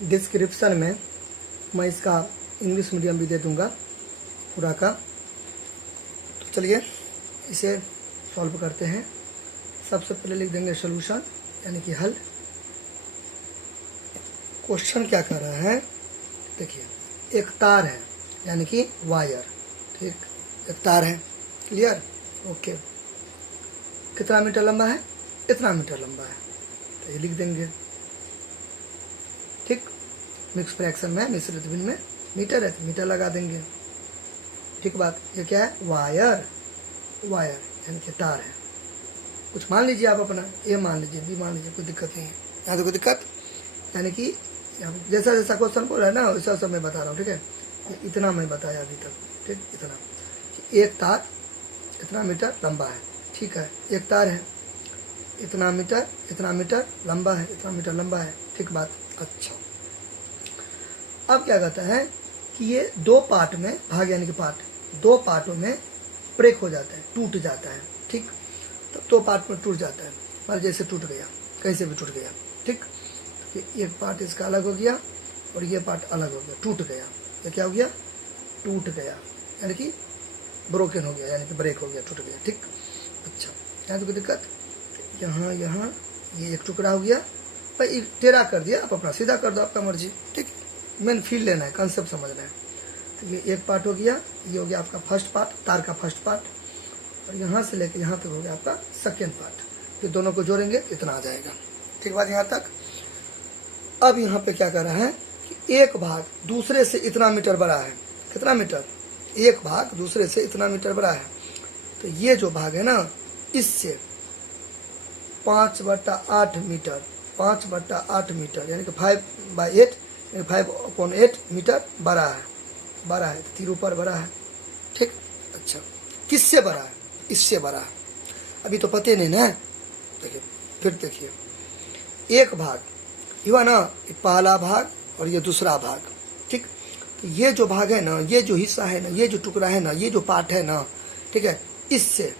Description में मैं इसका इंग्लिश मीडियम भी दे दूंगा पूरा का। तो चलिए इसे सॉल्व करते हैं। सबसे पहले लिख देंगे सॉल्यूशन यानी कि हल। क्वेश्चन क्या कर रहा है, देखिए एक तार है यानी कि वायर, ठीक, एक तार है, क्लियर, ओके। कितना मीटर लंबा है, इतना मीटर लंबा है, तो ये लिख देंगे, ठीक। मिक्स फ्रैक्शन में, मिश्रित भिन्न में मीटर है तो मीटर लगा देंगे, ठीक बात। ये क्या है, वायर, वायर यानी कि तार है। कुछ मान लीजिए आप अपना, ए मान लीजिए, बी मान लीजिए, कोई दिक्कत नहीं है, यहाँ तो कोई दिक्कत, यानी कि जैसा जैसा क्वेश्चन बोल रहा है ना वैसा वैसा मैं बता रहा हूँ, ठीक है। इतना मैं बताया अभी तक, ठीक, इतना कि एक तार इतना मीटर लंबा है, ठीक है, एक तार है इतना मीटर लंबा है, इतना मीटर लंबा है, ठीक बात। अच्छा, अब क्या कहता है कि ये दो पार्ट में, भाग यानी कि पार्ट, दो पार्टों में ब्रेक हो जाता है, टूट जाता है, ठीक। तो दो पार्ट में टूट जाता है, मान जैसे टूट गया, कहीं से भी टूट गया, ठीक। एक पार्ट इसका अलग हो गया और ये पार्ट अलग हो गया, टूट गया, ये क्या हो गया, टूट गया, यानी कि ब्रोकन हो गया, यानी कि ब्रेक हो गया, टूट गया, ठीक। अच्छा, यहाँ तो कोई दिक्कत, यहाँ ये एक टुकड़ा हो गया भाई, टेढ़ा कर दिया, आप अपना सीधा कर दो, आपका मर्जी, ठीक। मेन फील लेना है, कंसेप्ट समझना है। तो ये एक पार्ट हो गया, ये हो गया आपका फर्स्ट पार्ट, तार का फर्स्ट पार्ट, और यहाँ से लेकर यहाँ तक हो गया आपका सेकेंड पार्ट। फिर दोनों को जोड़ेंगे इतना आ जाएगा, ठीक बात यहाँ तक। अब यहाँ पे क्या कर रहा है कि एक भाग दूसरे से इतना मीटर बड़ा है, कितना मीटर, एक भाग दूसरे से इतना मीटर बड़ा है। तो ये जो भाग है ना, इससे 5/8 मीटर, 5/8 मीटर यानी कि 5/8, 5/8 मीटर बड़ा है, तो तीर ऊपर बड़ा है, ठीक। अच्छा, किससे बड़ा है, इससे बड़ा है, अभी तो पता नहीं ना, देखिए फिर देखिए, एक भाग हुआ ना, पहला भाग और ये दूसरा भाग, ठीक। तो ये जो भाग है ना, ये जो हिस्सा है ना, ये जो टुकड़ा है ना, ये जो पार्ट है ना, ठीक है, इससे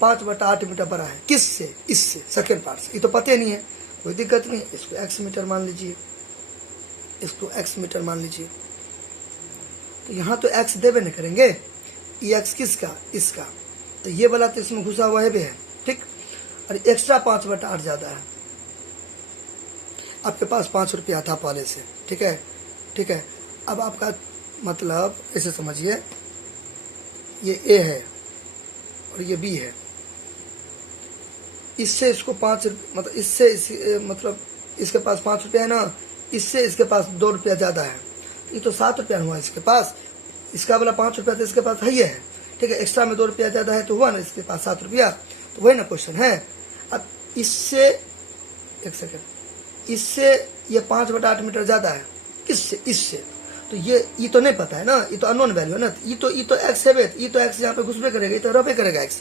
5/8 मीटर बड़ा है, किससे, इससे, सेकेंड पार्ट से। ये तो पता नहीं है, कोई दिक्कत नहीं, इसको x मीटर मान लीजिए, इसको x मीटर मान लीजिए। तो यहाँ तो x देवे नहीं करेंगे, ये x किसका, इसका, तो ये वाला तो इसमें घुसा हुआ है भी है, ठीक। और एक्स्ट्रा 5/8 ज़्यादा है, आपके पास 5 रुपया था पहले से, ठीक है, ठीक है। अब आपका मतलब ऐसे समझिए, ये A है और ये B है, इससे इसको 5 मतलब इससे मतलब इसके पास 5 रुपया है ना, इससे इसके पास 2 रुपया ज़्यादा है, ये तो 7 रुपया हुआ इसके पास, इसका वाला 5 रुपया तो इसके पास है ही है, ठीक है, एक्स्ट्रा में 2 रुपया ज़्यादा है तो हुआ ना इसके पास 7 रुपया, तो वही ना क्वेश्चन है। अब इससे, एक सेकेंड, इससे ये 5/8 मीटर ज़्यादा है, किससे, इससे, तो ये तो नहीं पता है ना, ये तो अननोन वैल्यू है ना, ये तो एक्स है, ये तो एक्स यहाँ पे घुसबे करेगा, ये तो रबे करेगा एक्स,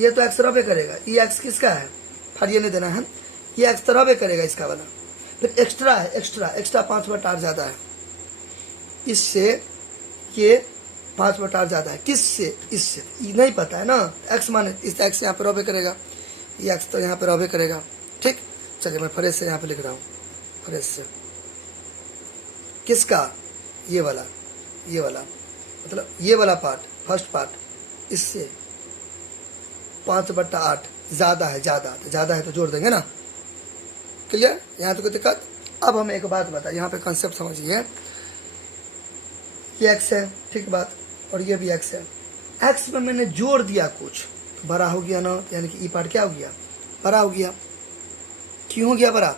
ये तो एक्स रबे करेगा, ये एक्स किसका है, फिर ये नहीं देना है, ये एक्स तो रबे करेगा इसका वाला, फिर एक्स्ट्रा है, एक्स्ट्रा 5/8 ज़्यादा है, इससे ये 5/8 ज़्यादा है, किससे, इससे, ये नहीं पता है ना, एक्स माने इस एक्स यहाँ पे रबे करेगा, ये एक्स तो यहाँ पे रबे करेगा, ठीक। चलिए मैं फ्रेश से यहाँ पे लिख रहा हूँ, फ्रेश से, किसका, ये वाला मतलब ये वाला पार्ट, फर्स्ट पार्ट, इससे 5/8 ज़्यादा है तो जोड़ देंगे ना, क्लियर, यहाँ तो कोई दिक्कत। अब हम एक बात बताएं, यहाँ पे कंसेप्ट समझिए, ये एक्स है, ठीक बात, और ये भी एक्स है, एक्स में मैंने जोड़ दिया कुछ, तो बड़ा हो गया ना, यानी कि ये पार्ट क्या हो गया, बड़ा हो गया। क्यों हो गया बड़ा,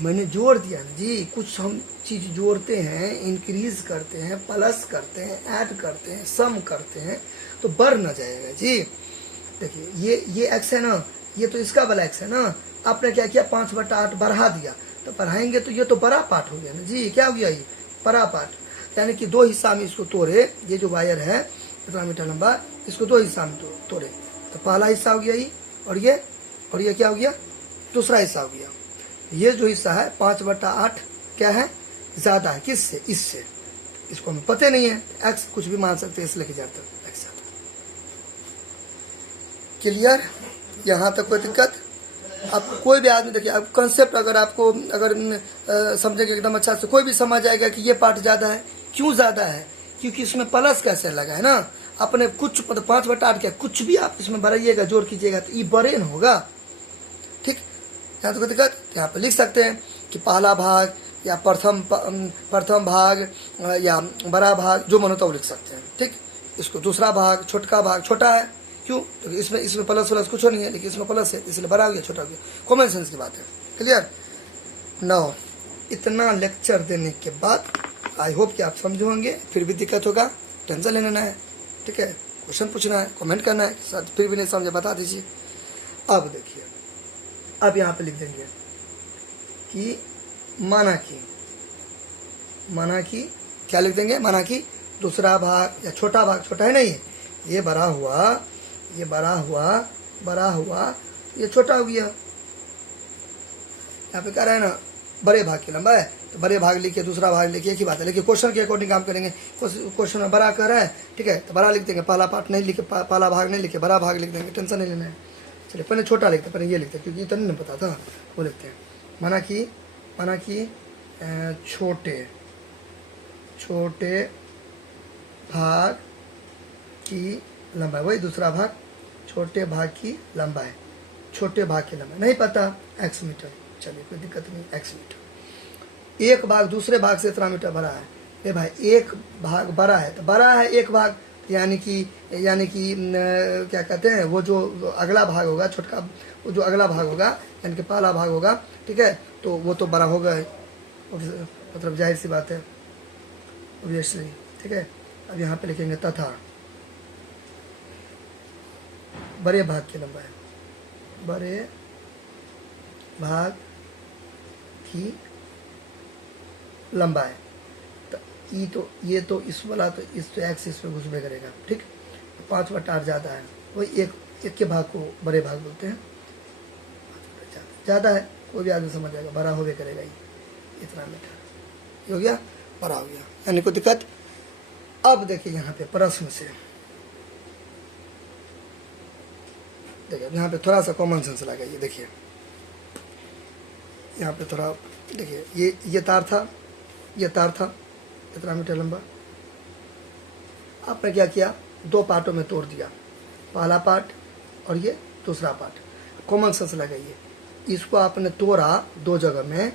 मैंने जोड़ दिया ना जी, कुछ हम चीज़ जोड़ते हैं, इंक्रीज करते हैं, प्लस करते हैं, ऐड करते हैं, सम करते हैं, तो बढ़ ना जाएगा जी। देखिए ये एक्स है ना, ये तो इसका वाला एक्स है ना, आपने क्या किया, 5/8 बढ़ा दिया, तो बढ़ाएंगे तो ये तो बड़ा पार्ट हो गया ना जी, क्या हो गया, ये बड़ा पार्ट, यानी कि दो हिस्सा में इसको तोड़े, ये जो वायर है इतना मीटर लंबा, इसको दो हिस्सा में तोड़े, तो पहला हिस्सा हो गया ये, और ये क्या हो गया, दूसरा हिस्सा हो गया। ये जो हिस्सा है 5/8 क्या है, ज़्यादा है, किससे, इससे, इसको हमें पता नहीं है, एक्स कुछ भी मान सकते हैं, इसलिए लेके जाते हैं एक्स। क्लियर, यहाँ तक कोई दिक्कत, आप कोई भी आदमी देखिए, आप कंसेप्ट अगर आपको अगर समझेंगे एकदम अच्छा से, कोई भी समझ जाएगा कि ये पार्ट ज़्यादा है। क्यों ज़्यादा है? क्योंकि इसमें प्लस कैसे लगा है ना, अपने कुछ मतलब 5/8 क्या कुछ भी आप इसमें बढ़ाइएगा, जोड़ कीजिएगा तो ये बड़े न होगा। ठीक, यहाँ तो कोई दिक्कत, यहाँ पे लिख सकते हैं कि पहला भाग या प्रथम भाग या बड़ा भाग, जो मन होता है वो लिख सकते हैं। ठीक, इसको दूसरा भाग, छोटका भाग, छोटा है क्यों? तो इसमें प्लस कुछ नहीं है, लेकिन इसमें प्लस है इसलिए बड़ा हो गया, छोटा हो गया। कॉमन सेंस की बात है। क्लियर? नाउ इतना लेक्चर देने के बाद आई होप कि आप समझे होंगे। फिर भी दिक्कत होगा, टेंशन लेना है। ठीक है, क्वेश्चन पूछना है, कमेंट करना है, फिर भी नहीं समझे बता दीजिए। अब देखिए, अब यहाँ पे लिख देंगे कि माना कि क्या लिख देंगे? माना कि दूसरा भाग या छोटा भाग, छोटा है नहीं, ये बड़ा हुआ, ये बड़ा हुआ, ये छोटा हो गया। यहाँ पे कह रहा है ना बड़े भाग की लंबा है, तो बड़े भाग लिखिए, दूसरा भाग लिखिए, एक ही बात है। लेकिन क्वेश्चन के अकॉर्डिंग काम करेंगे। क्वेश्चन में बड़ा कह रहा है, ठीक है, तो बड़ा लिख देंगे, पहला पार्ट नहीं लिखे, पहला भाग नहीं लिखे, बड़ा भाग लिख देंगे, टेंशन नहीं लेना है। चलिए पहले छोटा लिखते, पहले ये लिखते, क्योंकि इतना नहीं पता था, वो लिखते हैं। माना कि छोटे भाग की लंबाई, वही दूसरा भाग, छोटे भाग की लंबाई, छोटे भाग की लंबाई नहीं पता, x मीटर। चलिए कोई दिक्कत नहीं, x मीटर। एक भाग दूसरे भाग से इतना मीटर बड़ा है। ए भाई, एक भाग बड़ा है तो बड़ा है एक भाग, यानी कि क्या कहते हैं, वो जो अगला भाग होगा, छोटका वो जो अगला भाग होगा, यानी कि पहला भाग होगा, ठीक है, तो वो तो बड़ा होगा, मतलब जाहिर सी बात है, ऑब्वियसली। ठीक है, अब यहाँ पे लिखेंगे तथा बड़े भाग की लंबाई, बड़े भाग की लंबाई, तो ये तो इस वाला, तो इस तो एक्स इसमें घुसबे करेगा। ठीक, 5/8 ज़्यादा है, वही एक के भाग को बड़े भाग बोलते हैं। ज़्यादा है, कोई भी आदमी समझ जाएगा, बड़ा होवे करेगा ये, इतना मीटर हो गया, बड़ा हो गया, यानी कोई दिक्कत। अब देखिए यहाँ पे प्रश्न से देखिए, यहाँ पे थोड़ा सा कॉमन सेंस लगाइए। देखिए यहाँ पे थोड़ा देखिए, ये तार था इतना मीटर लंबा। आपने क्या किया, दो पार्टों में तोड़ दिया, पहला पार्ट और ये दूसरा पार्ट। कॉमन सेंस लगाइए, इसको आपने तोड़ा दो जगह में,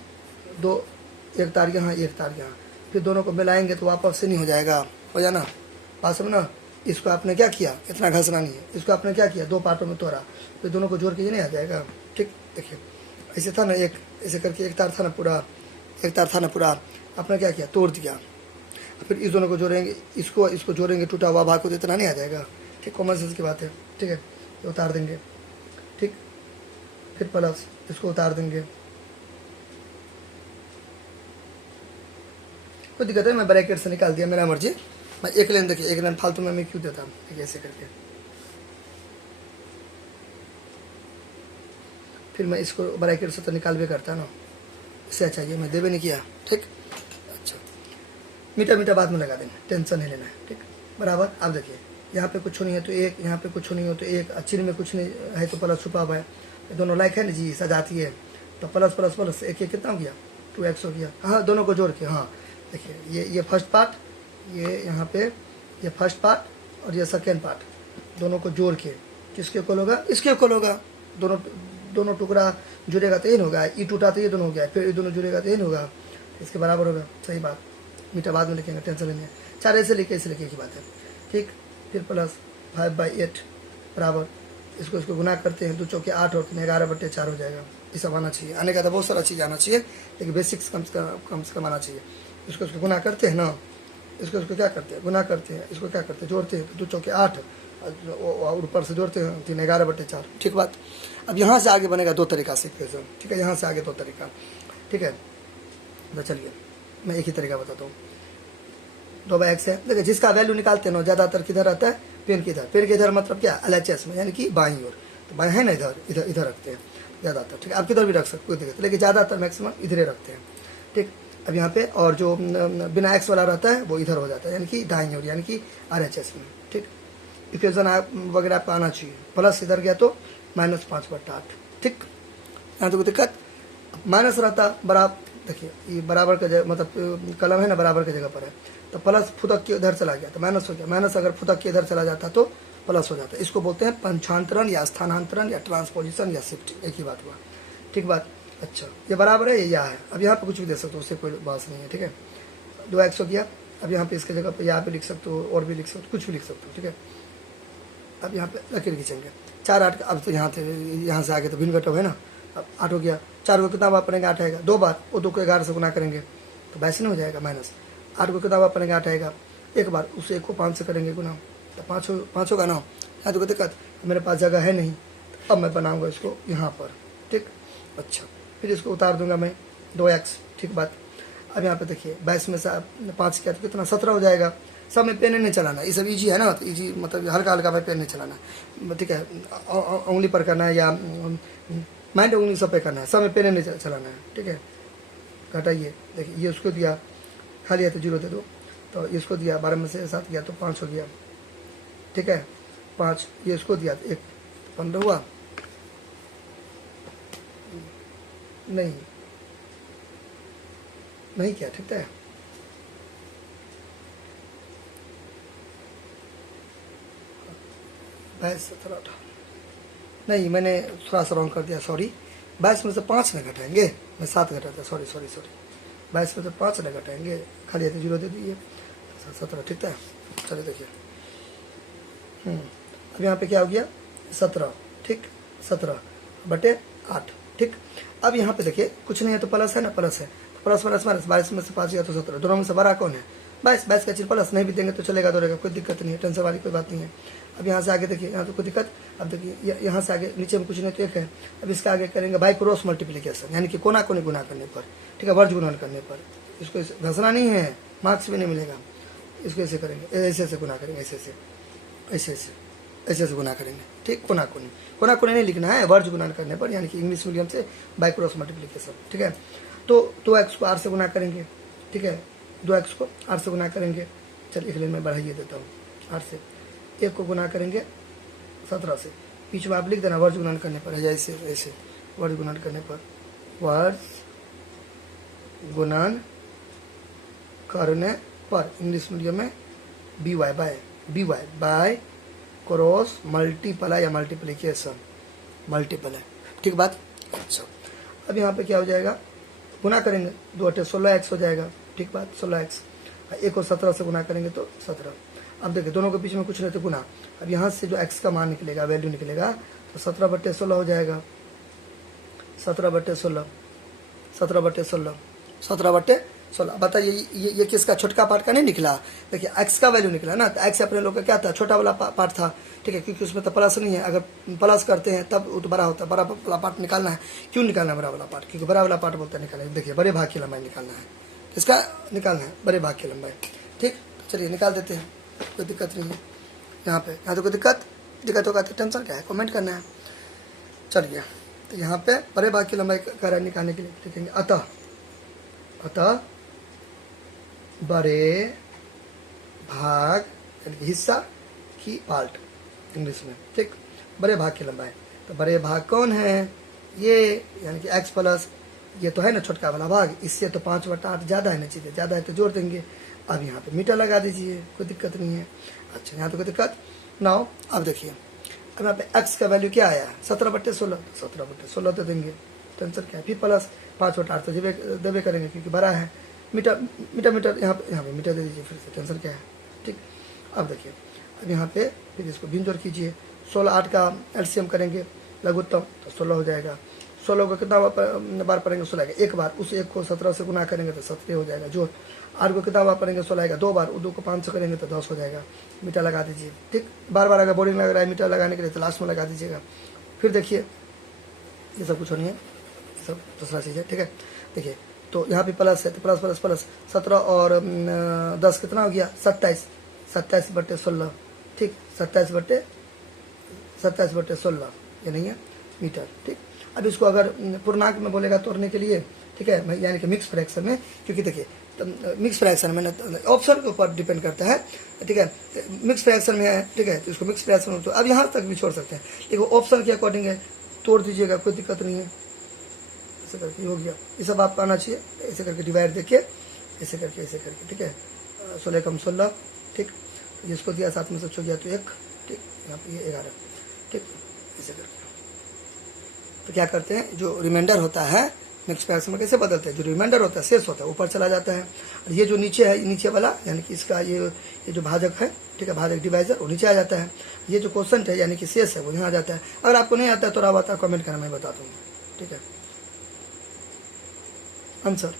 एक तार यहाँ, एक तार यहाँ, फिर दोनों को मिलाएंगे तो वापस से नहीं हो जाएगा, हो जाना, पास में ना। इसको आपने क्या किया, इतना घसना नहीं है, इसको आपने क्या किया, दो पार्टों में तोड़ा, फिर दोनों को जोड़ के ये नहीं आ जाएगा। ठीक, देखिए ऐसे था ना, एक ऐसे करके एक तार था ना पूरा, आपने क्या किया, तोड़ दिया, फिर इस दोनों को जोड़ेंगे, इसको जोड़ेंगे, टूटा हुआ भाग को, तो इतना नहीं आ जाएगा। ठीक, कॉमन सेंस की बात है। ठीक है, तो उतार देंगे। ठीक, फिर प्लस इसको उतार देंगे, कोई दिक्कत है, मैं ब्रैकेट से निकाल दिया, मेरा मर्जी। मैं एक लाइन, देखिए एक लाइन फालतू में मैं क्यों देता हूँ, ऐसे करके। फिर मैं इसको ब्रैकेट से तो निकाल भी करता ना, इससे अच्छा ये मैं दे भी नहीं किया। ठीक, अच्छा, मीठा बाद में लगा देंगे, टेंशन नहीं लेना है। ठीक, बराबर। अब देखिए यहाँ पे कुछ नहीं है तो एक, यहाँ पे कुछ नहीं हो तो एक, चिन्ह में कुछ नहीं है तो प्लस छुपा हुआ है, दोनों लाइक है ना जी, सजाती है, तो प्लस एक कितना हो गया, 2x हो गया। हाँ, दोनों को जोड़ के, हाँ देखिए, ये फर्स्ट पार्ट, ये यहाँ पे ये फर्स्ट पार्ट और ये सेकेंड पार्ट, दोनों को जोड़ के किसके इक्वल होगा, इसके इक्वल होगा। दोनों टुकड़ा जुड़ेगा तो ये होगा, ई टूटा तो ये दोनों हो गया, फिर ये दोनों जुड़ेगा तो ये होगा, इसके बराबर होगा। सही बात, मीठा बाद में लिखेंगे, टेंशन नहीं है। 4 ऐसे लिखे की बात है। ठीक, फिर प्लस 5/8 बराबर, इसको गुना करते हैं, 2 चौके 8 और 11/4 हो जाएगा। ये सब आना चाहिए, आने का तो बहुत सारा चीज़ आना चाहिए, लेकिन बेसिक्स कम से कम आना चाहिए। इसको गुना करते हैं ना, इसको क्या करते हैं, गुना करते हैं, इसको क्या करते हैं, जोड़ते हैं, 2 चौके 8 और ऊपर से जोड़ते हैं 3 11/4। ठीक बात। अब यहाँ से आगे बनेगा 2 तरीका से इक्वेशन। ठीक है, यहाँ से आगे 2 तरीका। ठीक है, तो चलिए मैं एक ही तरीका बताता हूँ। 2/x है, देखिए जिसका वैल्यू निकालते हैं ना, ज़्यादातर किधर रहता है, पेन के इधर मतलब क्या, LHS में, यानी कि बाईं ओर। तो बाएं है ना, इधर रखते हैं ज़्यादातर। ठीक है, आप किधर भी रख सकते, कोई दिक्कत, लेकिन ज़्यादातर मैक्सिमम इधर ही रखते हैं। ठीक, अब यहाँ पे और जो बिना एक्स वाला रहता है वो इधर हो जाता है, यानी कि दाईं ओर, यानी कि RHS में। ठीक, इक्वेशन वगैरह आपका आना चाहिए। प्लस इधर गया तो -5/8। ठीक, यहाँ तो कोई दिक्कत, माइनस रहता बराबर, देखिए ये बराबर का जगह मतलब कलम है ना बराबर की जगह पर है, तो प्लस फुदक के इधर चला गया तो माइनस हो गया, माइनस अगर फुदक के इधर चला जाता तो प्लस हो जाता। इसको बोलते हैं पंचांतरण या स्थानांतरण या ट्रांसपोजिशन या शिफ्टिंग, एक ही बात हुआ, ठीक बात। अच्छा ये बराबर है, ये या है, अब यहाँ पे कुछ भी दे सकते हो, उससे कोई बात नहीं है, ठीक है। 2x हो गया, अब यहाँ पे इसके जगह पे यहाँ पे लिख सकते हो, और भी लिख सकते हो, कुछ भी लिख सकते हो, ठीक है। अब यहाँ पे लकीर खींचेंगे, 4 8, अब तो यहाँ से आगे तो भिन्न घटक है ना, अब 8 हो गया, 4 को कितना बार पढ़ेंगे 8 आएगा, 2 बार, वो 2 को 11 से गुना करेंगे तो 22 नहीं हो जाएगा, माइनस 8 को कितना बार पढ़ेंगे 8 आएगा, एक बार, उस 1 को 5 से करेंगे गुना तो 5 होगा ना। यहाँ तो कोई दिक्कत, मेरे पास जगह है नहीं, अब मैं बनाऊंगा इसको यहाँ पर, ठीक। अच्छा फिर इसको उतार दूंगा मैं 2x, ठीक बात। अब यहाँ पे देखिए 22 में से 5 किया तो कितना 17 हो जाएगा। सब में पेन नहीं चलाना, ये सब ईजी है ना, तो ईजी मतलब हल्का हल्का में पेन नहीं चलाना, ठीक है। उंगली पर करना है या माइंड उंगली सब पे करना है, सब में पेन नहीं चलाना है, ठीक है। घटाइए, देखिए ये उसको दिया, खाली है तो 0 दे दो, तो इसको दिया 12 में से 7 किया तो 5 हो गया, ठीक है। 5 ये इसको दिया तो 1 15 हुआ, नहीं क्या, ठीक है। बाईस 17 18, नहीं मैंने थोड़ा सा रॉन्ग कर दिया, सॉरी। 22 में से 5 न घटाएंगे, मैं 7 घटाता, सॉरी 22 में से 5 न घटाएंगे, खाली है तो 0 दे दीजिए, 17, ठीक है। चलिए देखिए, अब यहाँ पे क्या हो गया 17, ठीक, 17 बटे 8, ठीक। अब यहाँ पे देखिए कुछ नहीं है तो प्लस है ना, प्लस है, प्लस माइनस माइनस, 22 में से 5 गया तो 17, दोनों में से बड़ा कौन है 22 का चिन्ह प्लस, नहीं भी देंगे तो चलेगा, दोड़ेगा, कोई दिक्कत नहीं है, टेंशन वाली कोई बात नहीं है। अब यहाँ से आगे देखिए, यहाँ तो कोई दिक्कत, अब देखिए यहाँ से आगे नीचे में कुछ नहीं तो 1 है, अब इसका आगे करेंगे बाई क्रॉस मल्टीप्लिकेशन, यानी कि कोना कोनी गुना करने पर, ठीक है, वर्ज गुणन करने पर, इसको घसना नहीं है, मार्क्स भी नहीं मिलेगा, इसको ऐसे करेंगे, ऐसे गुना करेंगे, ऐसे गुना करेंगे, ठीक। कोना कोनी नहीं लिखना है, वर्ज गुणन करने पर, यानी कि इंग्लिश मीडियम से बाई क्रॉस मल्टीप्लिकेशन, ठीक है। तो 2x को r से गुना करेंगे, ठीक है, 2x को r से गुना करेंगे, चल एक लाइन में बढ़ाइए देता हूँ, r से 1 को गुना करेंगे 17 से, बीच में आप लिख देना वर्ज गुणन करने पर, ऐसे वर्ज गुणन करने पर, वर्ज गुणन करने पर, इंग्लिश मीडियम में by बाय क्रॉस मल्टीप्लाई या मल्टीप्लिकेशन, मल्टीप्लाई, ठीक बात। अच्छा अब यहाँ पे क्या हो जाएगा, गुना करेंगे, 2 8 16x हो जाएगा, ठीक बात, 16x, 1 को 17 से गुना करेंगे तो 17। अब देखिए दोनों के बीच में कुछ नहीं तो गुना, अब यहाँ से जो x का मान निकलेगा, वैल्यू निकलेगा, तो 17 बटे 16 हो जाएगा, 17 बटे 16। बताइए ये किसका, छोटका पार्ट का नहीं निकला, देखिए x का वैल्यू निकला ना, तो x अपने लोग का क्या था, छोटा वाला पार्ट था, ठीक है, क्योंकि उसमें तो प्लस नहीं है, अगर प्लस करते हैं तब वो तो बड़ा होता है, बड़ा वाला पार्ट निकालना है। क्यों निकालना है बड़ा वाला पार्ट, क्योंकि बड़ा वाला पार्ट बोलते हैं निकालना है, देखिए बड़े भाग की लंबाई निकालना है, किसका निकालना है, बड़े भाग की लंबाई, ठीक। चलिए निकाल देते हैं, कोई दिक्कत नहीं है, यहाँ तो कोई दिक्कत होगा तो टेंशन क्या है, कमेंट करना है। चलिए तो यहाँ पे बड़े भाग की लंबाई का निकालने के लिए लिखेंगे अतः बड़े भाग हिस्सा की पार्ट इंग्लिश में, ठीक, बड़े भाग की लंबाई, तो बड़े भाग कौन है, ये यानी कि x प्लस ये तो है ना छोटका वाला भाग, इससे तो 5/8 ज़्यादा है ना, चीज़ें ज़्यादा है तो जोड़ देंगे। अब यहाँ पे मीटर लगा दीजिए, कोई दिक्कत नहीं है। अच्छा यहाँ तो कोई दिक्कत ना हो। अब देखिए अब यहाँ पे x का वैल्यू क्या आया, 17/16, 17/16 तो देंगे, टेंशन क्या है, फिर प्लस 5/8 तो देवे करेंगे क्योंकि बड़ा है, मीटर यहाँ पे मीटर दे दीजिए, फिर से टेंशन क्या है, ठीक। अब देखिए अब यहाँ पे फिर इसको भिन्न जोड़ कीजिए, 16 8 का एलसीएम करेंगे लघुत्तम तो 16 हो जाएगा, 16 को कितना बार पढ़ेंगे 16 का, एक बार, उस 1 को 17 से गुना करेंगे तो 17 हो जाएगा, जो 8 को कितना बार पढ़ेंगे 16 का, 2 बार, 2 को 5 से करेंगे तो 10 हो जाएगा, मीटर लगा दीजिए, ठीक। बार बार अगर बोरिंग लग रहा है मीटर लगाने के लिए तो लास्ट में लगा दीजिएगा। फिर देखिए ये सब कुछ नहीं है, ये सब दूसरा चीज़ है, ठीक है। देखिए तो यहाँ पे प्लस है तो प्लस प्लस प्लस 17 और 10 कितना हो गया 27, 27/16, ठीक, 27/16 ये नहीं है मीटर, ठीक। अब इसको अगर पूर्णांक में बोलेगा तोड़ने के लिए, ठीक है, यानी कि मिक्स फ्रैक्शन में, क्योंकि देखिए मिक्स फ्रैक्शन में ऑप्शन के ऊपर डिपेंड करता है, ठीक है, मिक्स फ्रैक्शन में है, ठीक है, तो इसको मिक्स फ्रैक्शन में तो अब यहाँ तक भी छोड़ सकते हैं, लेकिन ऑप्शन के अकॉर्डिंग है, तोड़ दीजिएगा, कोई दिक्कत नहीं है, ऐसे करके ये हो गया। ये सब आपको आना चाहिए। ऐसे करके डिवाइड देखिए, ऐसे करके, ठीक है। 16 कम 16, ठीक। तो जिसको दिया 7 में से छो गया तो 1, ठीक। यहाँ पे ये 11, ठीक। ऐसे करके तो क्या करते हैं, जो रिमाइंडर होता है नेक्स्ट फ्रैक्शन में कैसे बदलते हैं, जो रिमाइंडर होता है, शेष होता है, ऊपर चला जाता है। और ये जो नीचे है, नीचे वाला यानी कि इसका ये जो भाजक है, ठीक है, भाजक डिवाइजर, वो नीचे आ जाता है। ये जो क्वेश्चन है यानी कि शेष है वो यहाँ आ जाता है। अगर आपको नहीं आता है तो आप आता कमेंट करना, मैं बता दूंगा, ठीक है। Answer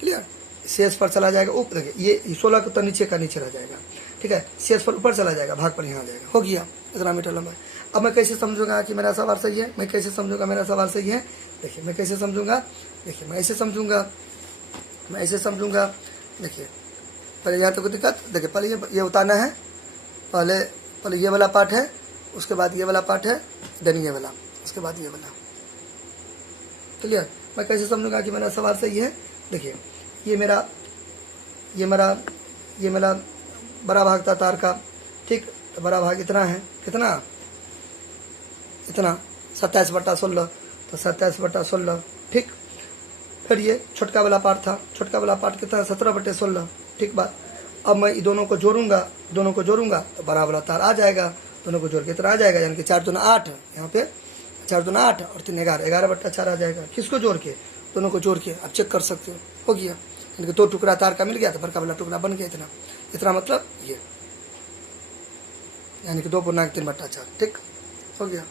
clear. शेष पर चला जाएगा ऊपर, देखिए ये 16 तो नीचे का नीचे रह जाएगा, ठीक है। शेष पर ऊपर चला जाएगा, भाग पर यहाँ आ जाएगा, हो गया इतना मीटर लंबा। अब मैं कैसे समझूंगा कि मेरा सवाल सही है, मैं कैसे समझूंगा मेरा सवाल सही है, देखिए मैं कैसे समझूंगा, देखिए मैं ऐसे समझूंगा, देखिए पहले यहाँ तक कोई दिक्कत, देखिए पहले ये उतारना है, पहले ये वाला पार्ट है, उसके बाद ये वाला पार्ट है, देन ये वाला, उसके बाद ये वाला, क्लियर। मैं कैसे समझूंगा कि मेरा सवाल सही है, देखिए ये मेरा बड़ा भाग था तार का, ठीक। तो बड़ा भाग इतना है, कितना, इतना 27/16, तो 27/16, ठीक। फिर ये छोटका वाला पार्ट था, छोटका वाला पार्ट कितना, 17/16, ठीक बात। अब मैं इन दोनों को जोड़ूंगा तो बड़ा वाला तार आ जाएगा, दोनों को जोड़ के इतना आ जाएगा, यानी कि 4 दूना 8, यहाँ पे 4 दूना 8 और 3 11, 11/4 आ जाएगा। किसको जोड़ के, दोनों को जोड़ के आप चेक कर सकते हो गया। यानी कि 2 टुकड़ा तार का मिल गया तो बड़का वाला टुकड़ा बन गया इतना मतलब ये, यानी कि 2 पूर्णांक 3/4, ठीक हो गया।